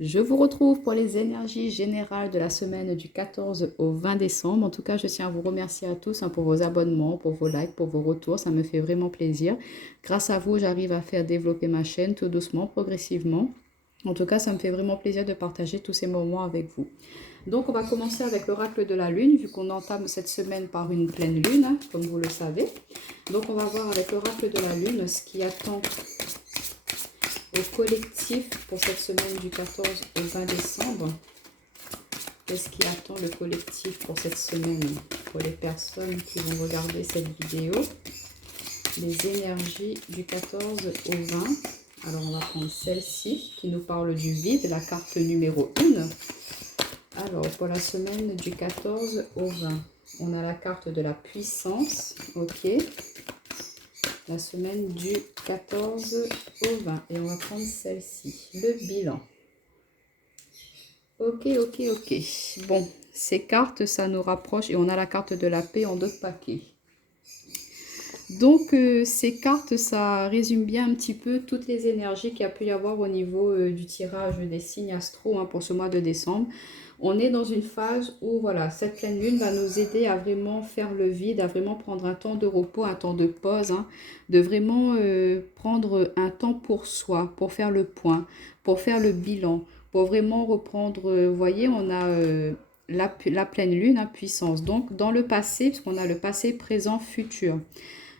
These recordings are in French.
Je vous retrouve pour les énergies générales de la semaine du 14 au 20 décembre. En tout cas, je tiens à vous remercier à tous pour vos abonnements, pour vos likes, pour vos retours. Ça me fait vraiment plaisir. Grâce à vous, j'arrive à faire développer ma chaîne tout doucement, progressivement. En tout cas, ça me fait vraiment plaisir de partager tous ces moments avec vous. Donc, on va commencer avec l'oracle de la lune, vu qu'on entame cette semaine par une pleine lune, comme vous le savez. Donc, on va voir avec l'oracle de la lune ce qui attend au collectif pour cette semaine du 14 au 20 décembre. Qu'est-ce qui attend le collectif pour cette semaine? Pour les personnes qui vont regarder cette vidéo, les énergies du 14 au 20. Alors, on va prendre celle-ci qui nous parle du vide, la carte numéro 1. Alors, pour la semaine du 14 au 20, on a la carte de la puissance, ok. La semaine du 14 au 20. Et on va prendre celle-ci, le bilan. Ok. Bon, ces cartes, ça nous rapproche. Et on a la carte de la paix en 2 paquets. Donc, ces cartes, ça résume bien un petit peu toutes les énergies qu'il y a pu y avoir au niveau du tirage des signes astro pour ce mois de décembre. On est dans une phase où, voilà, cette pleine lune va nous aider à vraiment faire le vide, à vraiment prendre un temps de repos, un temps de pause, de vraiment prendre un temps pour soi, pour faire le point, pour faire le bilan, pour vraiment reprendre, vous voyez, on a la pleine lune, puissance. Donc, dans le passé, parce qu'on a le passé, présent, futur.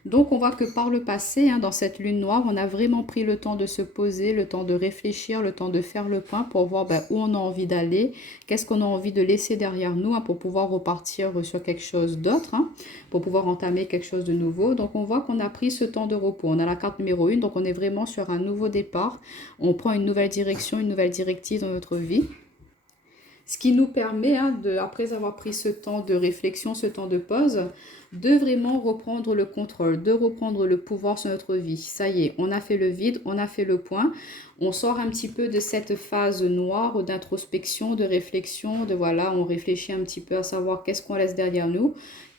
Donc, on voit que par le passé, dans cette lune noire, on a vraiment pris le temps de se poser, le temps de réfléchir, le temps de faire le point pour voir où on a envie d'aller, qu'est-ce qu'on a envie de laisser derrière nous pour pouvoir repartir sur quelque chose d'autre, pour pouvoir entamer quelque chose de nouveau. Donc, on voit qu'on a pris ce temps de repos. On a la carte numéro 1, donc on est vraiment sur un nouveau départ. On prend une nouvelle direction, une nouvelle directive dans notre vie. Ce qui nous permet, après avoir pris ce temps de réflexion, ce temps de pause, de vraiment reprendre le contrôle, de reprendre le pouvoir sur notre vie. Ça y est, on a fait le vide, on a fait le point. On sort un petit peu de cette phase noire d'introspection, de réflexion, on réfléchit un petit peu à savoir qu'est-ce qu'on laisse derrière nous.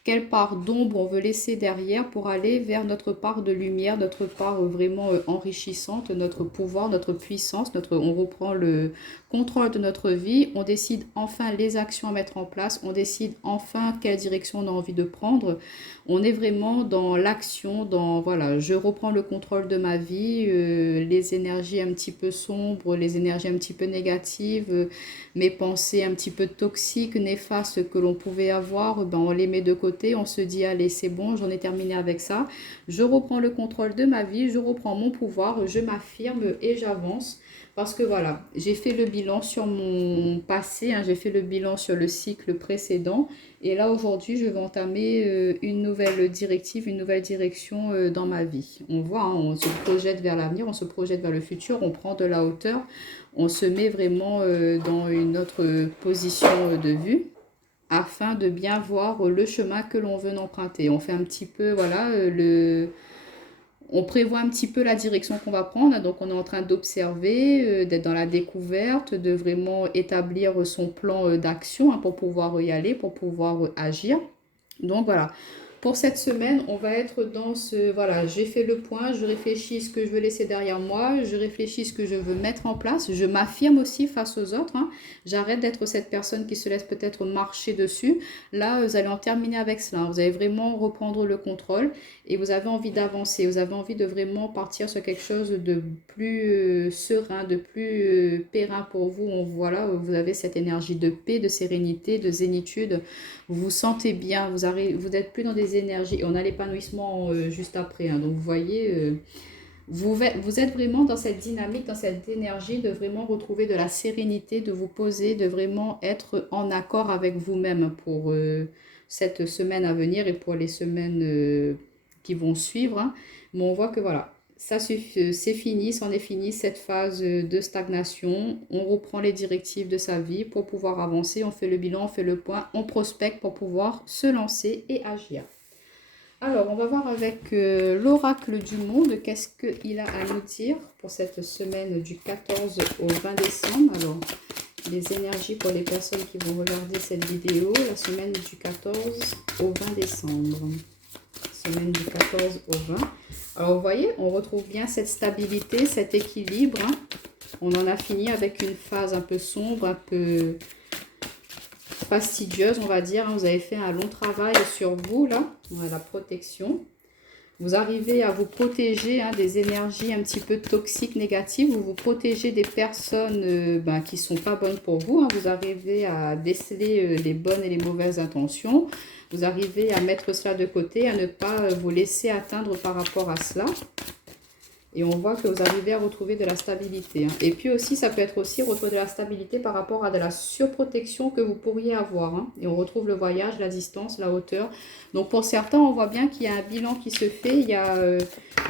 Quelle part d'ombre on veut laisser derrière pour aller vers notre part de lumière, notre part vraiment enrichissante, notre pouvoir, notre puissance, on reprend le contrôle de notre vie, on décide enfin les actions à mettre en place, on décide enfin quelle direction on a envie de prendre. On est vraiment dans l'action, je reprends le contrôle de ma vie, les énergies un petit peu sombres, les énergies un petit peu négatives, mes pensées un petit peu toxiques, néfastes que l'on pouvait avoir, on les met de côté, on se dit allez c'est bon, j'en ai terminé avec ça, je reprends le contrôle de ma vie, je reprends mon pouvoir, je m'affirme et j'avance. Parce que voilà, j'ai fait le bilan sur mon passé, j'ai fait le bilan sur le cycle précédent. Et là, aujourd'hui, je vais entamer une nouvelle directive, une nouvelle direction dans ma vie. On voit, on se projette vers l'avenir, on se projette vers le futur, on prend de la hauteur, on se met vraiment dans une autre position de vue afin de bien voir le chemin que l'on veut emprunter. On fait un petit peu, on prévoit un petit peu la direction qu'on va prendre, donc on est en train d'observer, d'être dans la découverte, de vraiment établir son plan d'action pour pouvoir y aller, pour pouvoir agir. Donc voilà, pour cette semaine, on va être dans j'ai fait le point, je réfléchis ce que je veux laisser derrière moi, je réfléchis ce que je veux mettre en place, je m'affirme aussi face aux autres, J'arrête d'être cette personne qui se laisse peut-être marcher dessus. Là, vous allez en terminer avec cela, vous allez vraiment reprendre le contrôle et vous avez envie d'avancer, vous avez envie de vraiment partir sur quelque chose de plus serein, de plus périn pour vous. Vous avez cette énergie de paix, de sérénité, de zénitude. Vous vous sentez bien, vous n'êtes plus dans des énergies. On a l'épanouissement juste après. Donc vous voyez, vous êtes vraiment dans cette dynamique, dans cette énergie de vraiment retrouver de la sérénité, de vous poser, de vraiment être en accord avec vous-même pour cette semaine à venir et pour les semaines qui vont suivre. Mais on voit que voilà, ça c'est fini, c'en est fini cette phase de stagnation. On reprend les directives de sa vie pour pouvoir avancer. On fait le bilan, on fait le point, on prospecte pour pouvoir se lancer et agir. Alors, on va voir avec l'oracle du monde, qu'est-ce qu'il a à nous dire pour cette semaine du 14 au 20 décembre. Alors, les énergies pour les personnes qui vont regarder cette vidéo, la semaine du 14 au 20 décembre. Semaine du 14 au 20. Alors, vous voyez, on retrouve bien cette stabilité, cet équilibre. On en a fini avec une phase un peu sombre, un peu fastidieuse, on va dire. Vous avez fait un long travail sur vous, là, la protection. Vous arrivez à vous protéger des énergies un petit peu toxiques, négatives. Vous vous protégez des personnes qui ne sont pas bonnes pour vous. Vous arrivez à déceler les bonnes et les mauvaises intentions. Vous arrivez à mettre cela de côté, à ne pas vous laisser atteindre par rapport à cela. Et on voit que vous arrivez à retrouver de la stabilité. Et puis aussi, ça peut être aussi retrouver de la stabilité par rapport à de la surprotection que vous pourriez avoir. Et on retrouve le voyage, la distance, la hauteur. Donc pour certains, on voit bien qu'il y a un bilan qui se fait. Il y a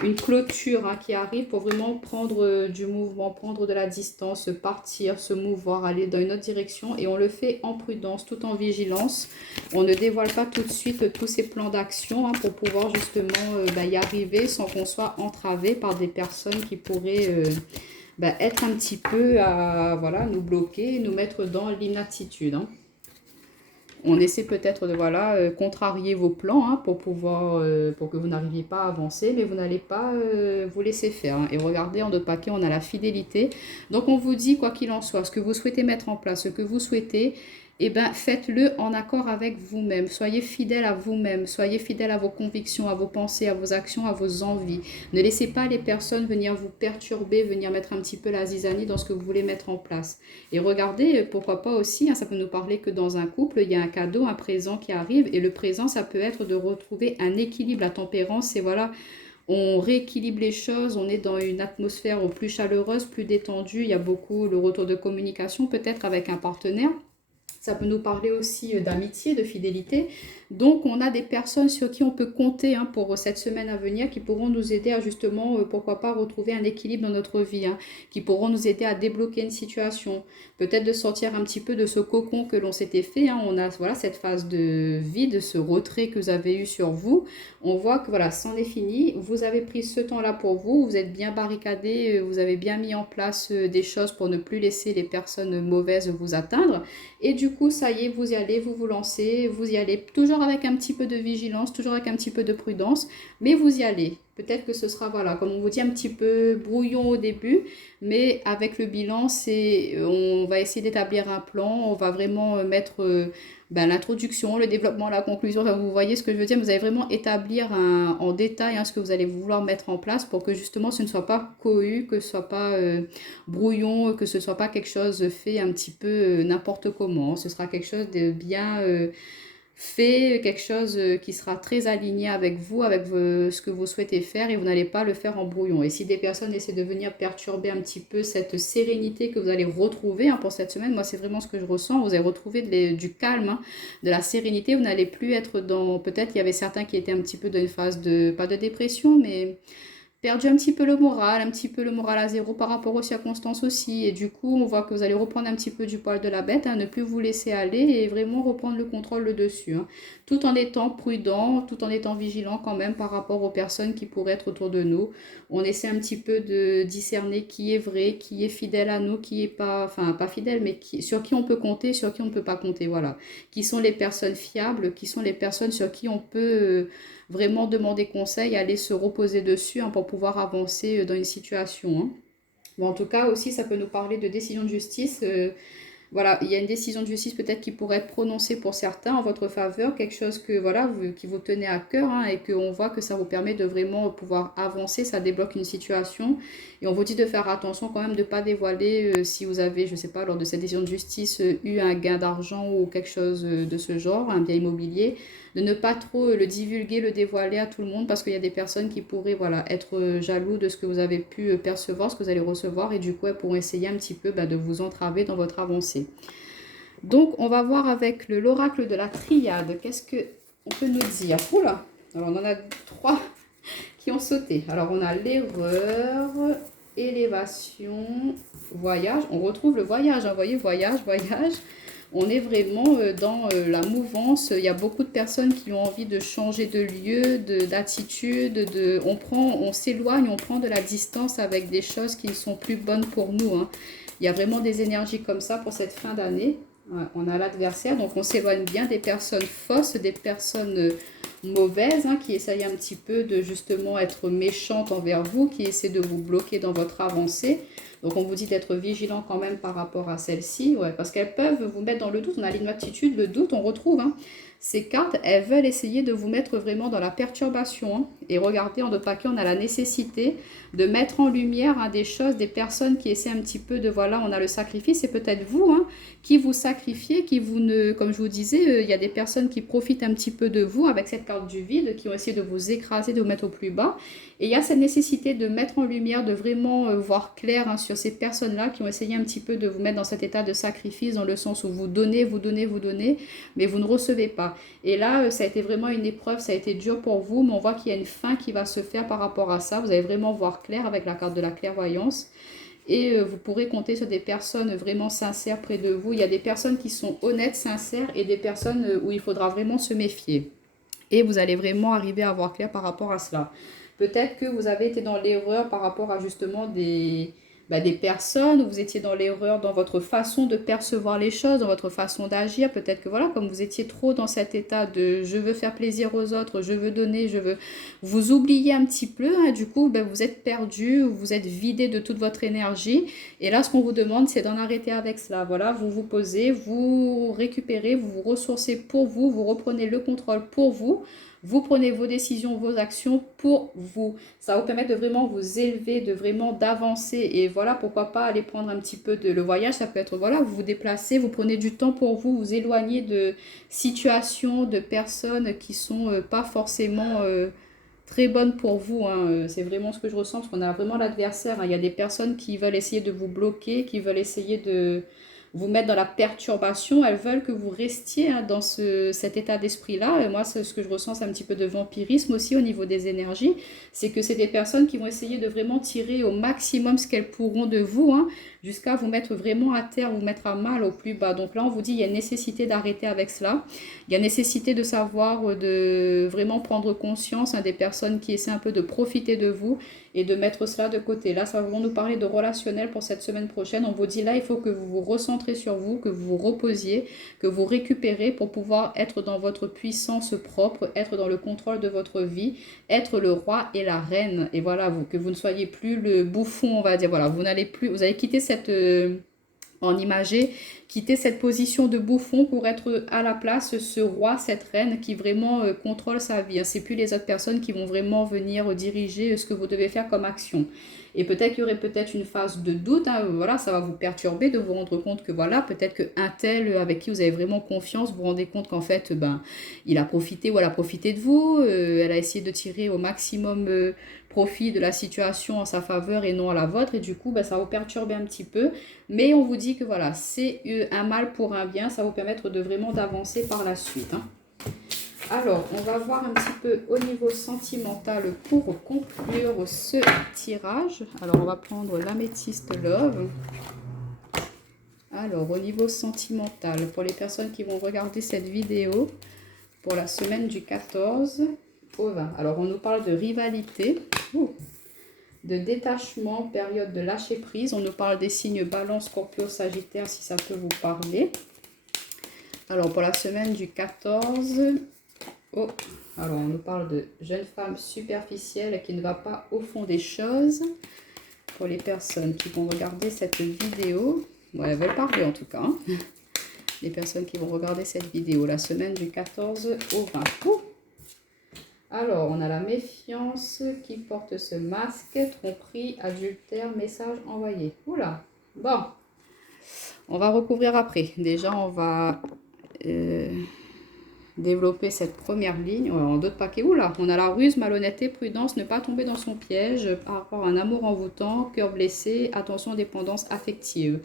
une clôture qui arrive pour vraiment prendre du mouvement, prendre de la distance, partir, se mouvoir, aller dans une autre direction. Et on le fait en prudence, tout en vigilance. On ne dévoile pas tout de suite tous ces plans d'action pour pouvoir justement y arriver sans qu'on soit entravé par des personnes qui pourraient être un petit peu à nous bloquer, nous mettre dans l'inaptitude. On essaie peut-être de contrarier vos plans pour pouvoir pour que vous n'arriviez pas à avancer, mais vous n'allez pas vous laisser faire. Et regardez, en 2 paquets, on a la fidélité. Donc on vous dit, quoi qu'il en soit, ce que vous souhaitez mettre en place, ce que vous souhaitez, faites-le en accord avec vous-même. Soyez fidèle à vous-même. Soyez fidèle à vos convictions, à vos pensées, à vos actions, à vos envies. Ne laissez pas les personnes venir vous perturber, venir mettre un petit peu la zizanie dans ce que vous voulez mettre en place. Et regardez, pourquoi pas aussi, ça peut nous parler que dans un couple, il y a un cadeau, un présent qui arrive. Et le présent, ça peut être de retrouver un équilibre, la tempérance. Et on rééquilibre les choses, on est dans une atmosphère plus chaleureuse, plus détendue. Il y a beaucoup le retour de communication, peut-être avec un partenaire. Ça peut nous parler aussi d'amitié, de fidélité. Donc, on a des personnes sur qui on peut compter pour cette semaine à venir qui pourront nous aider à justement, pourquoi pas, retrouver un équilibre dans notre vie, qui pourront nous aider à débloquer une situation. Peut-être de sortir un petit peu de ce cocon que l'on s'était fait. On a cette phase de vide, ce retrait que vous avez eu sur vous. On voit que c'en est fini. Vous avez pris ce temps-là pour vous. Vous êtes bien barricadé. Vous avez bien mis en place des choses pour ne plus laisser les personnes mauvaises vous atteindre. Et du coup, ça y est, vous y allez, vous vous lancez, vous y allez, toujours avec un petit peu de vigilance, toujours avec un petit peu de prudence, mais vous y allez. Peut-être que ce sera, comme on vous dit, un petit peu brouillon au début, mais avec le bilan, on va essayer d'établir un plan, on va vraiment mettre l'introduction, le développement, la conclusion. Vous voyez ce que je veux dire, vous allez vraiment établir en détail ce que vous allez vouloir mettre en place pour que justement ce ne soit pas cohue, que ce ne soit pas brouillon, que ce ne soit pas quelque chose fait un petit peu n'importe comment. Ce sera quelque chose de bien fait, quelque chose qui sera très aligné avec vous, avec ce que vous souhaitez faire, et vous n'allez pas le faire en brouillon. Et si des personnes essaient de venir perturber un petit peu cette sérénité que vous allez retrouver pour cette semaine, moi c'est vraiment ce que je ressens, vous allez retrouver du calme, de la sérénité, vous n'allez plus être dans, peut-être il y avait certains qui étaient un petit peu dans une phase de, pas de dépression, mais perdu un petit peu le moral à zéro par rapport aux circonstances aussi. Et du coup, on voit que vous allez reprendre un petit peu du poil de la bête, ne plus vous laisser aller et vraiment reprendre le contrôle le dessus. Tout en étant prudent, tout en étant vigilant quand même par rapport aux personnes qui pourraient être autour de nous. On essaie un petit peu de discerner qui est vrai, qui est fidèle à nous, qui est pas, enfin pas fidèle, mais sur qui on peut compter, sur qui on ne peut pas compter. Voilà. Qui sont les personnes fiables, qui sont les personnes sur qui on peut vraiment demander conseil, aller se reposer dessus pour pouvoir avancer dans une situation. Mais en tout cas aussi, ça peut nous parler de décision de justice. Il y a une décision de justice peut-être qui pourrait être prononcée pour certains en votre faveur, quelque chose qui vous tenait à cœur et qu'on voit que ça vous permet de vraiment pouvoir avancer, ça débloque une situation. Et on vous dit de faire attention quand même de ne pas dévoiler si vous avez, je ne sais pas, lors de cette décision de justice, eu un gain d'argent ou quelque chose de ce genre, un bien immobilier, de ne pas trop le divulguer, le dévoiler à tout le monde parce qu'il y a des personnes qui pourraient être jaloux de ce que vous avez pu percevoir, ce que vous allez recevoir et du coup elles pourront essayer un petit peu de vous entraver dans votre avancée. Donc on va voir avec l'oracle de la triade, qu'est-ce qu'on peut nous dire? Oula, alors on en a 3 qui ont sauté. Alors on a l'erreur, élévation, voyage, on retrouve le voyage, vous voyez, voyage. On est vraiment dans la mouvance. Il y a beaucoup de personnes qui ont envie de changer de lieu, d'attitude. On s'éloigne, on prend de la distance avec des choses qui ne sont plus bonnes pour nous. Il y a vraiment des énergies comme ça pour cette fin d'année. On a l'adversaire, donc on s'éloigne bien des personnes fausses, des personnes mauvaise, hein, qui essaye un petit peu de justement être méchante envers vous, qui essaie de vous bloquer dans votre avancée. Donc on vous dit d'être vigilant quand même par rapport à celle-ci, ouais, parce qu'elles peuvent vous mettre dans le doute. On a l'inaptitude, le doute, on retrouve, hein. Ces cartes, elles veulent essayer de vous mettre vraiment dans la perturbation, hein. Et regardez, en deux paquets, on a la nécessité de mettre en lumière, hein, des choses, des personnes qui essaient un petit peu de, voilà, on a le sacrifice, c'est peut-être vous, hein, qui vous sacrifiez, qui vous ne, comme je vous disais, il y a des personnes qui profitent un petit peu de vous avec cette carte du vide, qui ont essayé de vous écraser, de vous mettre au plus bas. Et il y a cette nécessité de mettre en lumière, de vraiment voir clair, hein, sur ces personnes-là qui ont essayé un petit peu de vous mettre dans cet état de sacrifice, dans le sens où vous donnez, vous donnez, vous donnez, mais vous ne recevez pas. Et là, ça a été vraiment une épreuve, ça a été dur pour vous, mais on voit qu'il y a une fin qui va se faire par rapport à ça. Vous allez vraiment voir clair avec la carte de la clairvoyance. Et vous pourrez compter sur des personnes vraiment sincères près de vous. Il y a des personnes qui sont honnêtes, sincères, et des personnes où il faudra vraiment se méfier. Et vous allez vraiment arriver à voir clair par rapport à cela. Peut-être que vous avez été dans l'erreur par rapport à justement des personnes, où vous étiez dans l'erreur dans votre façon de percevoir les choses, dans votre façon d'agir. Peut-être que voilà, comme vous étiez trop dans cet état de je veux faire plaisir aux autres, je veux donner, je veux... Vous oubliez un petit peu, hein, du coup, vous êtes perdu, vous êtes vidé de toute votre énergie. Et là, ce qu'on vous demande, c'est d'en arrêter avec cela. Voilà, vous vous posez, vous récupérez, vous vous ressourcez pour vous, vous reprenez le contrôle pour vous. Vous prenez vos décisions, vos actions pour vous. Ça va vous permettre de vraiment vous élever, de vraiment d'avancer. Et voilà, pourquoi pas aller prendre un petit peu de... Le voyage, ça peut être, voilà, vous vous déplacez, vous prenez du temps pour vous, vous éloignez de situations, de personnes qui sont pas forcément... très bonnes pour vous, hein. C'est vraiment ce que je ressens, parce qu'on a vraiment l'adversaire, hein. Il y a des personnes qui veulent essayer de vous bloquer, qui veulent essayer de vous mettre dans la perturbation. Elles veulent que vous restiez, hein, dans cet état d'esprit-là. Et moi, c'est ce que je ressens, c'est un petit peu de vampirisme aussi au niveau des énergies. C'est que c'est des personnes qui vont essayer de vraiment tirer au maximum ce qu'elles pourront de vous, hein, jusqu'à vous mettre vraiment à terre, vous mettre à mal au plus bas. Donc là, on vous dit, il y a nécessité d'arrêter avec cela. Il y a nécessité de savoir, de vraiment prendre conscience, hein, des personnes qui essaient un peu de profiter de vous et de mettre cela de côté. Là, ça va vraiment nous parler de relationnel pour cette semaine prochaine. On vous dit là, il faut que vous vous recentrez sur vous, que vous vous reposiez, que vous récupérez pour pouvoir être dans votre puissance propre, être dans le contrôle de votre vie, être le roi et la reine. Et voilà, que vous ne soyez plus le bouffon, on va dire. Voilà, vous n'allez plus, vous allez quitter cette... en imagé, quitter cette position de bouffon pour être à la place ce roi, cette reine qui vraiment contrôle sa vie. C'est plus les autres personnes qui vont vraiment venir diriger ce que vous devez faire comme action. Et peut-être qu'il y aurait peut-être une phase de doute, hein, voilà, ça va vous perturber de vous rendre compte que voilà, peut-être qu'un tel avec qui vous avez vraiment confiance, vous vous rendez compte qu'en fait, il a profité ou elle a profité de vous, elle a essayé de tirer au maximum profit de la situation en sa faveur et non à la vôtre, et du coup, ça va vous perturber un petit peu. Mais on vous dit que voilà, c'est un mal pour un bien, ça va vous permettre de vraiment d'avancer par la suite, hein. Alors, on va voir un petit peu au niveau sentimental pour conclure ce tirage. Alors, on va prendre l'améthyste Love. Alors, au niveau sentimental, pour les personnes qui vont regarder cette vidéo, pour la semaine du 14 au 20. Alors, on nous parle de rivalité, de détachement, période de lâcher prise. On nous parle des signes Balance, Scorpio, Sagittaire, si ça peut vous parler. Alors, pour la semaine du 14... alors on nous parle de jeune femme superficielle qui ne va pas au fond des choses. Pour les personnes qui vont regarder cette vidéo, elles veulent parler en tout cas, hein. Les personnes qui vont regarder cette vidéo, la semaine du 14 au 20. Alors, on a la méfiance qui porte ce masque, tromperie, adultère, message envoyé. Oula, bon, on va recouvrir après. Déjà, on va... développer cette première ligne en d'autres paquets. Oula, on a la ruse, malhonnêteté, prudence, ne pas tomber dans son piège par rapport à un amour envoûtant, cœur blessé, attention, dépendance affective.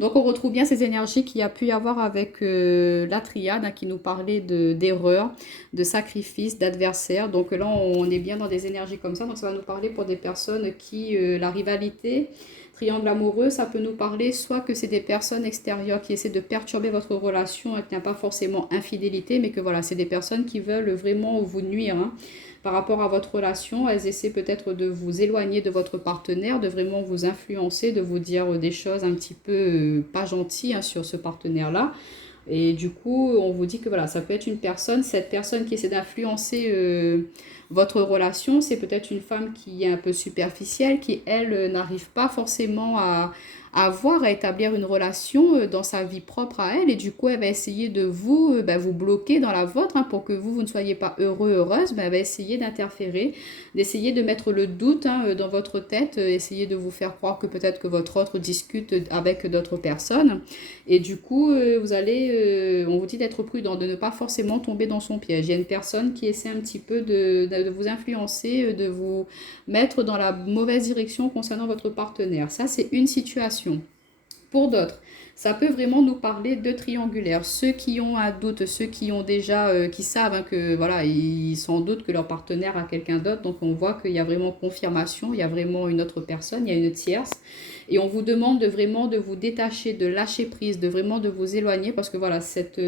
Donc on retrouve bien ces énergies qu'il y a pu y avoir avec la triade, hein, qui nous parlait d'erreurs, de sacrifices, d'adversaires. Donc là on est bien dans des énergies comme ça. Donc ça va nous parler pour des personnes qui, la rivalité, triangle amoureux, ça peut nous parler soit que c'est des personnes extérieures qui essaient de perturber votre relation et qu'il n'y a pas forcément infidélité, mais que voilà, c'est des personnes qui veulent vraiment vous nuire, hein, par rapport à votre relation. Elles essaient peut-être de vous éloigner de votre partenaire, de vraiment vous influencer, de vous dire des choses un petit peu pas gentilles, hein, sur ce partenaire-là. Et du coup, on vous dit que voilà, ça peut être une personne, cette personne qui essaie d'influencer votre relation, c'est peut-être une femme qui est un peu superficielle, qui, elle, n'arrive pas forcément à voir, à établir une relation dans sa vie propre à elle. Et du coup, elle va essayer de vous, vous bloquer dans la vôtre hein, pour que vous ne soyez pas heureux, heureuse. Elle va essayer d'interférer, d'essayer de mettre le doute hein, dans votre tête, essayer de vous faire croire que peut-être que votre autre discute avec d'autres personnes. Et du coup, vous allez, on vous dit d'être prudent, de ne pas forcément tomber dans son piège. Il y a une personne qui essaie un petit peu de vous influencer, de vous mettre dans la mauvaise direction concernant votre partenaire. Ça, c'est une situation. Pour d'autres, ça peut vraiment nous parler de triangulaire. Ceux qui ont un doute, ceux qui ont déjà, qui savent hein, que voilà, ils sont en doute que leur partenaire a quelqu'un d'autre. Donc on voit qu'il y a vraiment confirmation, il y a vraiment une autre personne, il y a une tierce. Et on vous demande de vraiment de vous détacher, de lâcher prise, de vraiment de vous éloigner parce que voilà, cette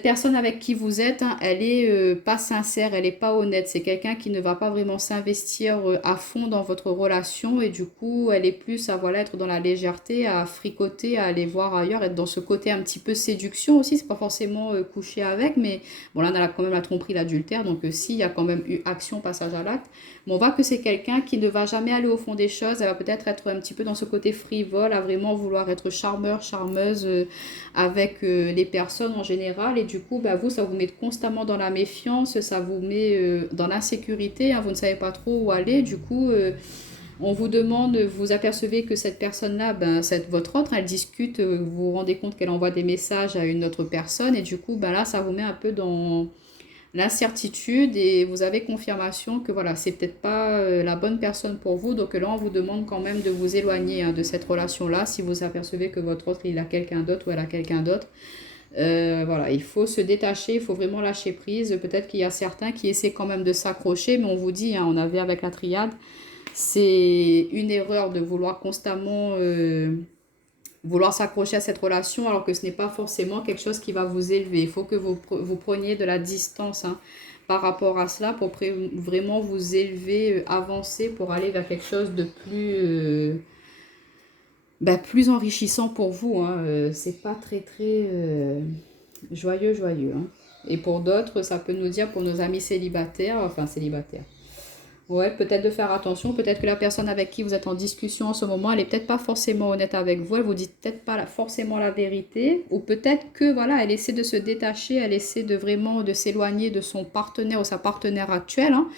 personne avec qui vous êtes, hein, elle est pas sincère, elle est pas honnête. C'est quelqu'un qui ne va pas vraiment s'investir à fond dans votre relation et du coup, elle est plus à voilà être dans la légèreté, à fricoter, à aller voir ailleurs, être dans ce côté un petit peu séduction aussi. C'est pas forcément coucher avec, mais bon là, on a quand même la tromperie, l'adultère. Donc s'il y a quand même eu action, passage à l'acte, mais on voit que c'est quelqu'un qui ne va jamais aller au fond des choses. Elle va peut-être être un petit peu dans ce côté frivole, à vraiment vouloir être charmeur, charmeuse avec les personnes en général. Et du coup, vous, ça vous met constamment dans la méfiance, ça vous met dans l'insécurité. Hein, vous ne savez pas trop où aller. Du coup, on vous demande, vous apercevez que cette personne-là, votre autre, elle discute, vous vous rendez compte qu'elle envoie des messages à une autre personne. Et du coup, là, ça vous met un peu dans l'incertitude et vous avez confirmation que voilà, c'est peut-être pas la bonne personne pour vous. Donc là, on vous demande quand même de vous éloigner hein, de cette relation-là si vous apercevez que votre autre, il a quelqu'un d'autre ou elle a quelqu'un d'autre. Voilà, il faut se détacher, il faut vraiment lâcher prise. Peut-être qu'il y a certains qui essaient quand même de s'accrocher, mais on vous dit, hein, on avait avec la triade, c'est une erreur de vouloir constamment vouloir s'accrocher à cette relation alors que ce n'est pas forcément quelque chose qui va vous élever. Il faut que vous preniez de la distance hein, par rapport à cela pour vraiment vous élever, avancer pour aller vers quelque chose de plus enrichissant pour vous. Hein. C'est pas très très joyeux, joyeux. Hein. Et pour d'autres, ça peut nous dire pour nos amis célibataires, enfin célibataires. Ouais, peut-être de faire attention, peut-être que la personne avec qui vous êtes en discussion en ce moment, elle est peut-être pas forcément honnête avec vous, elle vous dit peut-être pas forcément la vérité, ou peut-être que voilà, elle essaie de se détacher, elle essaie de vraiment de s'éloigner de son partenaire ou sa partenaire actuelle, hein,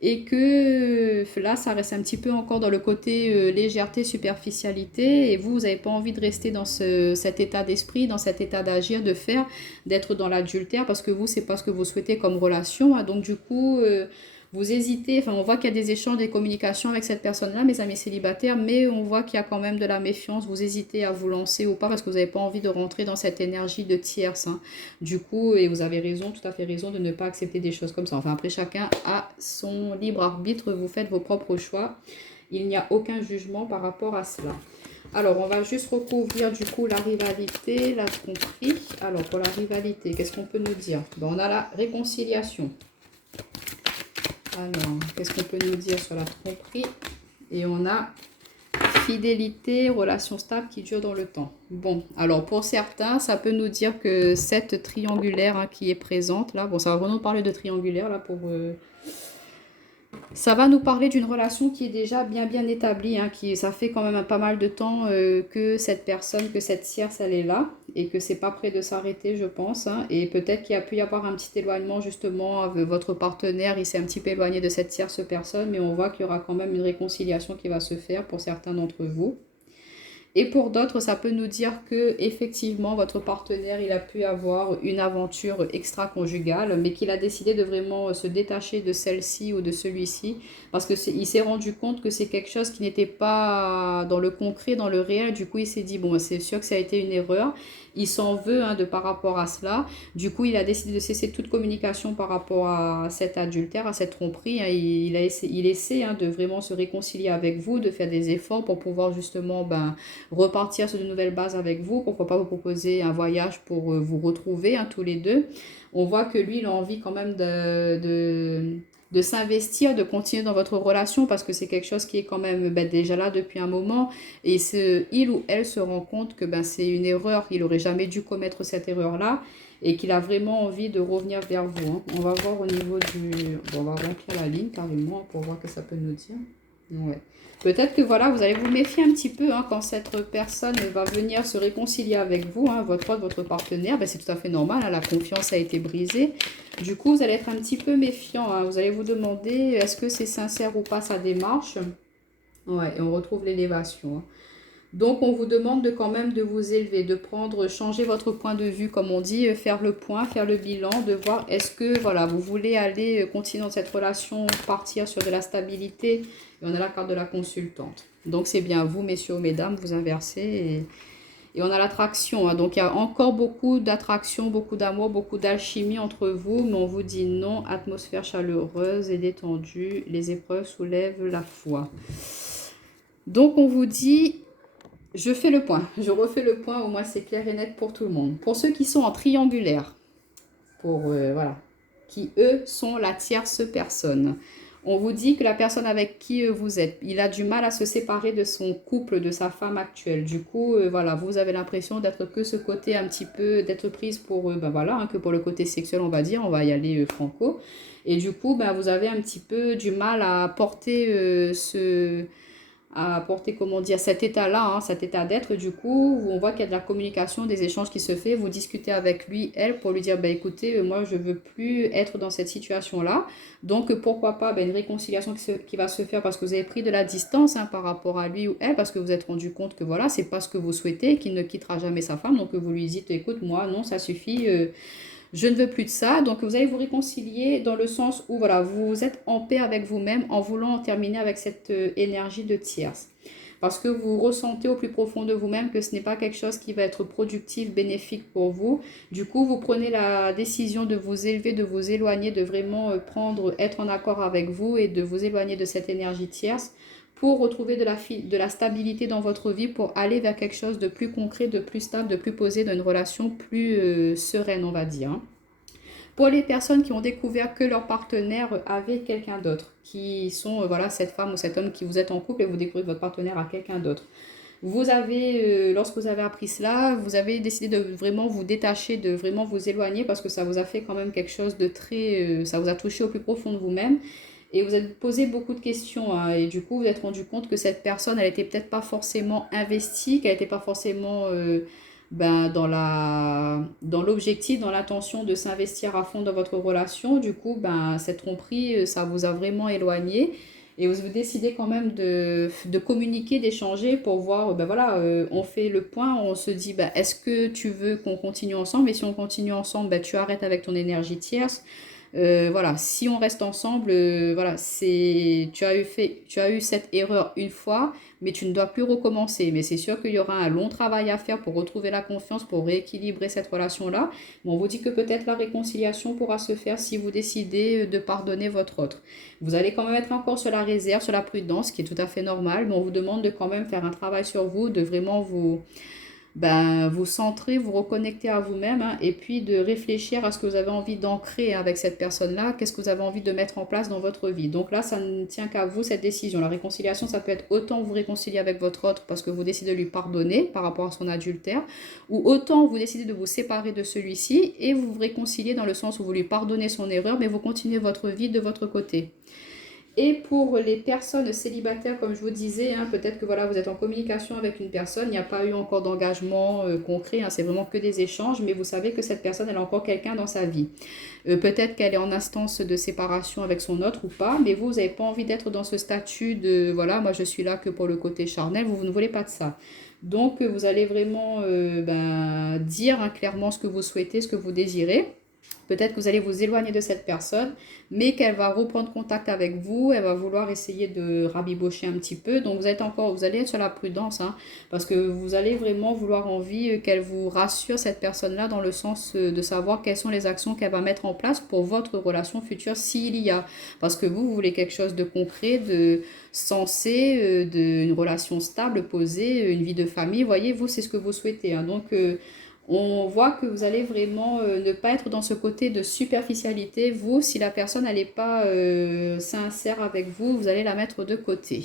et que là, ça reste un petit peu encore dans le côté légèreté, superficialité, et vous n'avez pas envie de rester dans cet état d'esprit, dans cet état d'agir, de faire, d'être dans l'adultère, parce que vous, c'est pas ce que vous souhaitez comme relation, hein, donc du coup vous hésitez, enfin on voit qu'il y a des échanges, des communications avec cette personne-là, mes amis célibataires, mais on voit qu'il y a quand même de la méfiance, vous hésitez à vous lancer ou pas parce que vous n'avez pas envie de rentrer dans cette énergie de tierce. Hein. Du coup, et vous avez raison, tout à fait raison de ne pas accepter des choses comme ça. Enfin après, chacun a son libre arbitre, vous faites vos propres choix. Il n'y a aucun jugement par rapport à cela. Alors, on va juste recouvrir du coup la rivalité, la tromperie. Alors, pour la rivalité, qu'est-ce qu'on peut nous dire? On a la réconciliation. Alors, qu'est-ce qu'on peut nous dire sur la tromperie? Et on a fidélité, relation stable qui dure dans le temps. Bon, alors pour certains, ça peut nous dire que cette triangulaire hein, qui est présente là, bon, ça va vraiment parler de triangulaire là pour... Ça va nous parler d'une relation qui est déjà bien établie, hein, ça fait quand même pas mal de temps que cette personne, que cette tierce, elle est là et que c'est pas près de s'arrêter, je pense. Hein, et peut-être qu'il y a pu y avoir un petit éloignement justement avec votre partenaire, il s'est un petit peu éloigné de cette tierce personne, mais on voit qu'il y aura quand même une réconciliation qui va se faire pour certains d'entre vous. Et pour d'autres, ça peut nous dire que effectivement votre partenaire, il a pu avoir une aventure extra-conjugale, mais qu'il a décidé de vraiment se détacher de celle-ci ou de celui-ci, parce que il s'est rendu compte que c'est quelque chose qui n'était pas dans le concret, dans le réel. Du coup, il s'est dit bon, c'est sûr que ça a été une erreur. Il s'en veut hein, de par rapport à cela. Du coup, il a décidé de cesser toute communication par rapport à cet adultère, à cette tromperie. Hein. Il essaie hein, de vraiment se réconcilier avec vous, de faire des efforts pour pouvoir justement repartir sur de nouvelles bases avec vous. Pourquoi pas vous proposer un voyage pour vous retrouver hein, tous les deux. On voit que lui, il a envie quand même de s'investir, de continuer dans votre relation parce que c'est quelque chose qui est quand même déjà là depuis un moment et il ou elle se rend compte que c'est une erreur, il n'aurait jamais dû commettre cette erreur-là et qu'il a vraiment envie de revenir vers vous. Hein. On va voir au niveau du... Bon, on va remplir la ligne carrément pour voir ce que ça peut nous dire. Ouais. Peut-être que voilà, vous allez vous méfier un petit peu hein, quand cette personne va venir se réconcilier avec vous, hein, votre partenaire, c'est tout à fait normal, hein, la confiance a été brisée. Du coup, vous allez être un petit peu méfiant, hein, vous allez vous demander est-ce que c'est sincère ou pas sa démarche. Ouais, et on retrouve l'élévation. Hein. Donc, on vous demande de quand même de vous élever, de prendre, changer votre point de vue, comme on dit, faire le point, faire le bilan, de voir est-ce que, voilà, vous voulez aller continuer dans cette relation, partir sur de la stabilité. Et on a la carte de la consultante. Donc, c'est bien vous, messieurs ou mesdames, vous inversez et on a l'attraction. Hein. Donc, il y a encore beaucoup d'attraction, beaucoup d'amour, beaucoup d'alchimie entre vous, mais on vous dit non, atmosphère chaleureuse et détendue, les épreuves soulèvent la foi. Donc, on vous dit... Je fais le point, je refais le point, au moins c'est clair et net pour tout le monde. Pour ceux qui sont en triangulaire, voilà, qui eux sont la tierce personne. On vous dit que la personne avec qui vous êtes, il a du mal à se séparer de son couple, de sa femme actuelle. Du coup, voilà, vous avez l'impression d'être que ce côté un petit peu, d'être prise pour, voilà, hein, que pour le côté sexuel, on va dire, on va y aller franco. Et du coup, vous avez un petit peu du mal à porter à apporter, comment dire, cet état-là, hein, cet état d'être. Du coup, on voit qu'il y a de la communication, des échanges qui se fait. Vous discutez avec lui, elle, pour lui dire, écoutez, moi, je veux plus être dans cette situation-là. Donc, pourquoi pas une réconciliation qui va se faire parce que vous avez pris de la distance hein, par rapport à lui ou elle, parce que vous êtes rendu compte que voilà, c'est pas ce que vous souhaitez, qu'il ne quittera jamais sa femme. Donc, vous lui dites, écoute, moi, non, ça suffit. Je ne veux plus de ça. Donc, vous allez vous réconcilier dans le sens où, voilà, vous êtes en paix avec vous-même en voulant en terminer avec cette énergie de tierce. Parce que vous ressentez au plus profond de vous-même que ce n'est pas quelque chose qui va être productif, bénéfique pour vous. Du coup, vous prenez la décision de vous élever, de vous éloigner, de vraiment être en accord avec vous et de vous éloigner de cette énergie tierce pour retrouver de la stabilité dans votre vie, pour aller vers quelque chose de plus concret, de plus stable, de plus posé, d'une relation plus sereine, on va dire. Pour les personnes qui ont découvert que leur partenaire avait quelqu'un d'autre, qui sont, voilà, cette femme ou cet homme qui vous êtes en couple et vous découvrez que votre partenaire a quelqu'un d'autre. Vous avez, lorsque vous avez appris cela, vous avez décidé de vraiment vous détacher, de vraiment vous éloigner parce que ça vous a fait quand même quelque chose de très... ça vous a touché au plus profond de vous-même. Et vous avez posé beaucoup de questions hein, et du coup vous êtes rendu compte que cette personne, elle n'était peut-être pas forcément investie, qu'elle n'était pas forcément dans l'objectif, dans l'intention de s'investir à fond dans votre relation. Du coup, cette tromperie, ça vous a vraiment éloigné. Et vous décidez quand même de communiquer, d'échanger pour voir, voilà, on fait le point, on se dit, est-ce que tu veux qu'on continue ensemble? Et si on continue ensemble, tu arrêtes avec ton énergie tierce. Voilà, si on reste ensemble, voilà, tu as eu cette erreur une fois, mais tu ne dois plus recommencer. Mais c'est sûr qu'il y aura un long travail à faire pour retrouver la confiance, pour rééquilibrer cette relation-là. Mais on vous dit que peut-être la réconciliation pourra se faire si vous décidez de pardonner votre autre. Vous allez quand même être encore sur la réserve, sur la prudence, ce qui est tout à fait normal, mais on vous demande de quand même faire un travail sur vous, de vraiment vous centrer, vous reconnecter à vous-même hein, et puis de réfléchir à ce que vous avez envie d'ancrer avec cette personne-là, qu'est-ce que vous avez envie de mettre en place dans votre vie. Donc là, ça ne tient qu'à vous, cette décision. La réconciliation, ça peut être autant vous réconcilier avec votre autre parce que vous décidez de lui pardonner par rapport à son adultère, ou autant vous décidez de vous séparer de celui-ci et vous vous réconciliez dans le sens où vous lui pardonnez son erreur, mais vous continuez votre vie de votre côté. Et pour les personnes célibataires, comme je vous disais, hein, peut-être que voilà, vous êtes en communication avec une personne, il n'y a pas eu encore d'engagement concret, hein, c'est vraiment que des échanges, mais vous savez que cette personne, elle a encore quelqu'un dans sa vie. Peut-être qu'elle est en instance de séparation avec son autre ou pas, mais vous n'avez pas envie d'être dans ce statut de, voilà, moi je suis là que pour le côté charnel, vous ne voulez pas de ça. Donc vous allez vraiment dire hein, clairement ce que vous souhaitez, ce que vous désirez. Peut-être que vous allez vous éloigner de cette personne, mais qu'elle va reprendre contact avec vous, elle va vouloir essayer de rabibocher un petit peu. Donc vous allez être sur la prudence, hein, parce que vous allez vraiment vouloir envie qu'elle vous rassure, cette personne-là, dans le sens de savoir quelles sont les actions qu'elle va mettre en place pour votre relation future, s'il y a. Parce que vous voulez quelque chose de concret, de sensé, une relation stable, posée, une vie de famille. Voyez, vous, c'est ce que vous souhaitez. Hein. Donc On voit que vous allez vraiment ne pas être dans ce côté de superficialité. Vous, si la personne n'est pas sincère avec vous, vous allez la mettre de côté.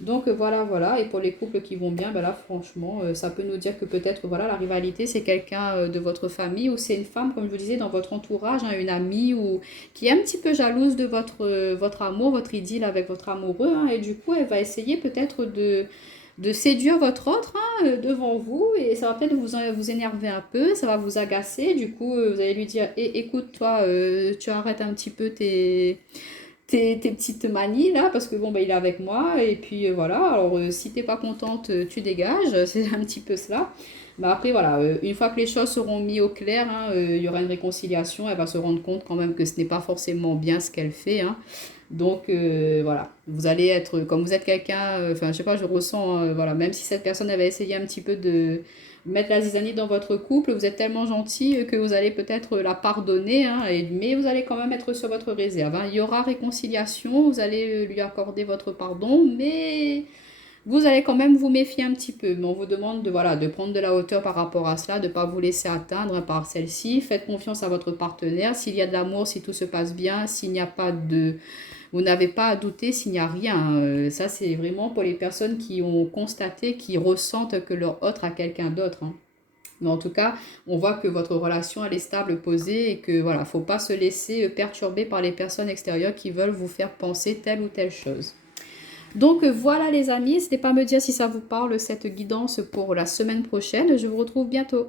Donc voilà, voilà. Et pour les couples qui vont bien, ben là, franchement, ça peut nous dire que peut-être, voilà, la rivalité, c'est quelqu'un de votre famille ou c'est une femme, comme je vous disais, dans votre entourage, hein, une amie ou qui est un petit peu jalouse de votre amour, votre idylle avec votre amoureux. Hein, et du coup, elle va essayer peut-être de séduire votre autre devant vous et ça va peut-être vous énerver un peu, ça va vous agacer. Du coup, vous allez lui dire, écoute, toi, tu arrêtes un petit peu tes petites manies là parce que bon bah il est avec moi et puis voilà alors si t'es pas contente tu dégages c'est un petit peu cela mais après voilà une fois que les choses seront mises au clair hein, il y aura une réconciliation, elle va se rendre compte quand même que ce n'est pas forcément bien ce qu'elle fait hein. Donc voilà, vous allez être, comme vous êtes quelqu'un, enfin je sais pas, je ressens, voilà, même si cette personne avait essayé un petit peu de mettre la zizanie dans votre couple, vous êtes tellement gentil que vous allez peut-être la pardonner, hein, mais vous allez quand même être sur votre réserve. Hein. Il y aura réconciliation, vous allez lui accorder votre pardon, mais vous allez quand même vous méfier un petit peu. Mais on vous demande de, voilà, de prendre de la hauteur par rapport à cela, de ne pas vous laisser atteindre par celle-ci. Faites confiance à votre partenaire. S'il y a de l'amour, si tout se passe bien, s'il n'y a pas de vous n'avez pas à douter s'il n'y a rien. Ça, c'est vraiment pour les personnes qui ont constaté, qui ressentent que leur autre a quelqu'un d'autre. Hein. Mais en tout cas, on voit que votre relation, elle est stable, posée et que voilà, faut pas se laisser perturber par les personnes extérieures qui veulent vous faire penser telle ou telle chose. Donc voilà les amis, n'hésitez pas à me dire si ça vous parle cette guidance pour la semaine prochaine. Je vous retrouve bientôt.